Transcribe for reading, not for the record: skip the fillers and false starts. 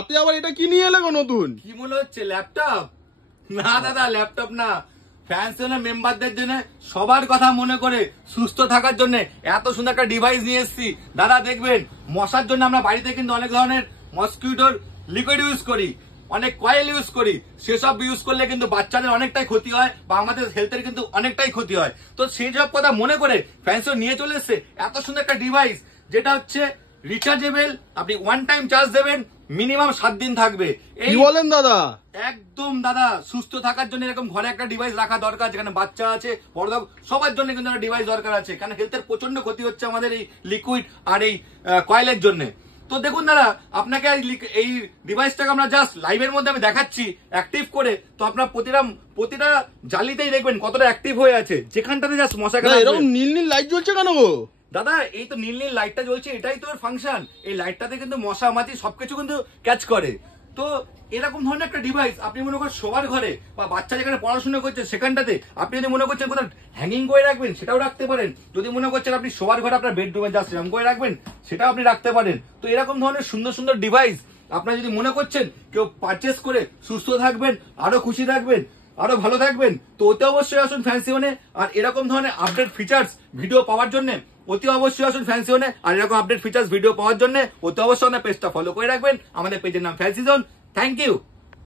আপনি আবার এটা কি নিয়ে এলে গো নতুন? কি মনে হচ্ছে ল্যাপটপ? না দাদা, ল্যাপটপ না, ফ্যানসনের মেম্বারদের জন্য সবার কথা মনে করে সুস্থ থাকার জন্য এত সুন্দর একটা ডিভাইস নিয়ে এসেছি। দাদা দেখবেন, মশার জন্য আমরা বাড়িতে কিন্তু অনেক ধরনের মসকিউটোর লিকুইড ইউজ করি, অনেক কয়েল ইউজ করি। সেসব ইউজ করলে কিন্তু বাচ্চাদের অনেকটাই ক্ষতি হয় বা আমাদের হেলথের কিন্তু অনেকটাই ক্ষতি হয়। তো সেই সব কথা মনে করে ফ্যানসন নিয়ে চলে এসছে এত সুন্দর একটা ডিভাইস, যেটা হচ্ছে রিচার্জেবল। আপনি ওয়ান টাইম চার্জ দেবেন, মিনিমাম 7 দিন থাকবে। কি বলেন দাদা? একদম দাদা, সুস্থ থাকার জন্য এরকম ঘরে একটা ডিভাইস রাখা দরকার, যেখানে বাচ্চা আছে, বড়রা, সবার জন্য কিন্তু একটা ডিভাইস দরকার আছে। কারণ হেলথের প্রচন্ড ক্ষতি হচ্ছে আমাদের এই লিকুইড আর এই কয়েলের জন্য। তো দেখুন দাদা, আপনাকে এই ডিভাইসটাকে আমরা জাস্ট লাইভের মধ্যে আমি দেখাচ্ছি অ্যাক্টিভ করে। তো আপনার প্রতিটা জালিতেই দেখবেন কতটা অ্যাক্টিভ হয়ে আছে। যেখানটাতে জাস্ট মশা কাটা, এরকম নীল নীল লাইট জ্বলছে কেন গো? দাদা এই তো নীল নীল লাইটটা জ্বলছে, এটাই তো এর ফাংশন। এই লাইটটাতে কিন্তু মশা মাছি সবকিছু কিন্তু ক্যাচ করে। তো এরকম ধরনের একটা ডিভাইস আপনি মনে করেন সবার ঘরে, বা বাচ্চা যেখানে পড়াশোনা করছে সেখানটাতে আপনি যদি মনে করছেন কোথাও হ্যাঙ্গিং করে রাখবেন, সেটাও রাখতে পারেন। যদি মনে করছেন আপনি সবার ঘরে আপনার বেডরুমে জাস্ট এরকম করে রাখবেন, সেটাও আপনি রাখতে পারেন। তো এরকম ধরনের সুন্দর সুন্দর ডিভাইস আপনারা যদি মনে করছেন কেউ পারচেস করে সুস্থ থাকবেন, আরো খুশি থাকবেন, আরো ভালো থাকবেন, তো অতি অবশ্যই আসুন ফ্যান্সিওনে। আর এরকম ধরনের আপডেট ফিচার্স ভিডিও পাওয়ার জন্য অতি অবশ্যই আসুন ফ্যান্সিওনে। আর এরকম আপডেট ফিচার্স ভিডিও পাওয়ার জন্য অতি অবশ্যই পেজটা ফলো করে রাখবেন। আমাদের পেজের নাম ফ্যান্সি জোন। Thank you.